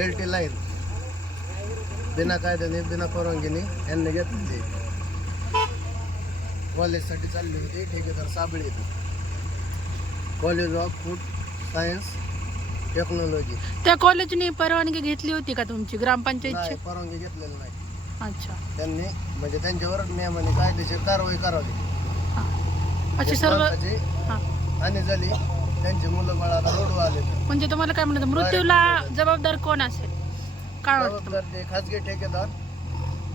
L T line बिना कायद्याने बिना परवानगीने यांनी घेतली कॉलेजसाठी चालली होती ठेकेदार Sable college of food science technology त्या कॉलेजने परवानगी घेतली होती का तुमची ग्रामपंचायतची? परवानगी घेतलेली नाही. अच्छा. त्यांनी म्हणजे त्यांच्यावर नियमाने कायदेशीर कारवाई करावी. अशी सर्व. हानी झाली त्यांची मुलं बाळ आता रोडवर आले. म्हणजे तुम्हाला काय म्हणतात मृत्यूला जबाबदार कोण असेल? काय वाटतं जबाबदार ते खाजगी ठेकेदार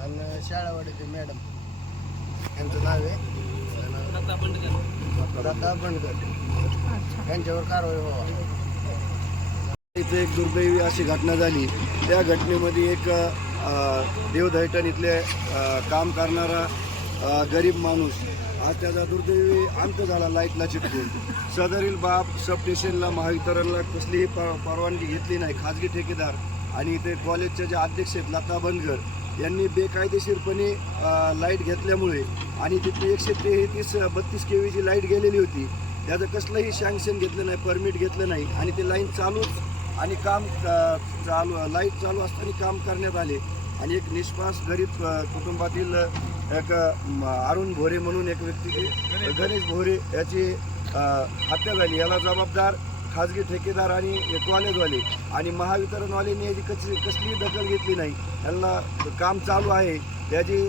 आणि शाळावाडीचे मॅडम. यांचं नाव आहे. बंडकर यांच्यावर कारवाई व्हावा. इथे एक दुर्दैवी अशी घटना झाली. त्या घटनेमध्ये एक देवधैटण इथले अ, काम करणारा गरीब माणूस. आज त्याचा दुर्दैवी अंत झाला लाईटला चिटकून. सदरील बाब सबस्टेशनला महावितरणला कसलीही पर परवानगी घेतली नाही. खाजगी ठेकेदार आणि इथे कॉलेजचे जे अध्यक्ष आहेत लता बनगर यांनी बेकायदेशीरपणे लाइट घेतल्यामुळे आणि तिथे एकशे तेहतीस बत्तीस केवीची लाइट गेलेली होती. त्याचं कसलंही सँक्शन घेतलं नाही परमिट घेतलं नाही आणि ते लाईन चालूच आणि काम चालू लाइट चालू असताना काम करण्यात आले. आणि एक निष्पास गरीब कुटुंबातील एक अरुण भोरे म्हणून एक व्यक्तीची गणेश भोरे याची हत्या झाली. याला जबाबदार खाजगी ठेकेदार आणि कॉलेजवाले आणि महावितरणवाल्यांनी याची कच कसलीही दखल घेतली नाही. यांना काम चालू आहे. याची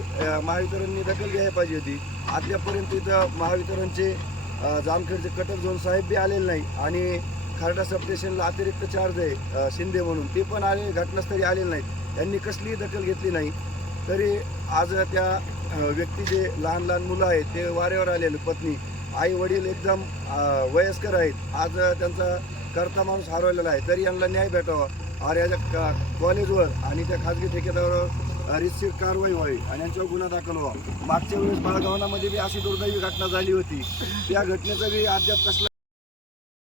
महावितरणने दखल घ्यायला पाहिजे होती. अद्यापर्यंत इथं महावितरणचे जामखेडचे कटर झोन साहेब बी आलेले नाही. आणि खारडा सब स्टेशनला अतिरिक्त चार्ज आहे शिंदे म्हणून. ते पण आले घटनास्थळी आलेले नाहीत. त्यांनी कसलीही दखल घेतली नाही. तरी आज त्या व्यक्ती जे लहान लहान मुलं आहेत ते वाऱ्यावर आलेले पत्नी आई वडील एकदम वयस्कर आहेत. आज त्यांचा करता माणूस हरवलेला आहे. तरी यांना न्याय भेटावा. आणि याच्या का- कॉलेजवर आणि त्या खाजगी ठेकेदारावर रिसिव्ह कारवाई व्हावी आणि यांच्यावर गुन्हा दाखल व्हावा. मागच्या वेळेस बाळगावनामध्ये बी अशी दुर्दैवी घटना झाली होती. त्या घटनेचा बी अद्याप कसला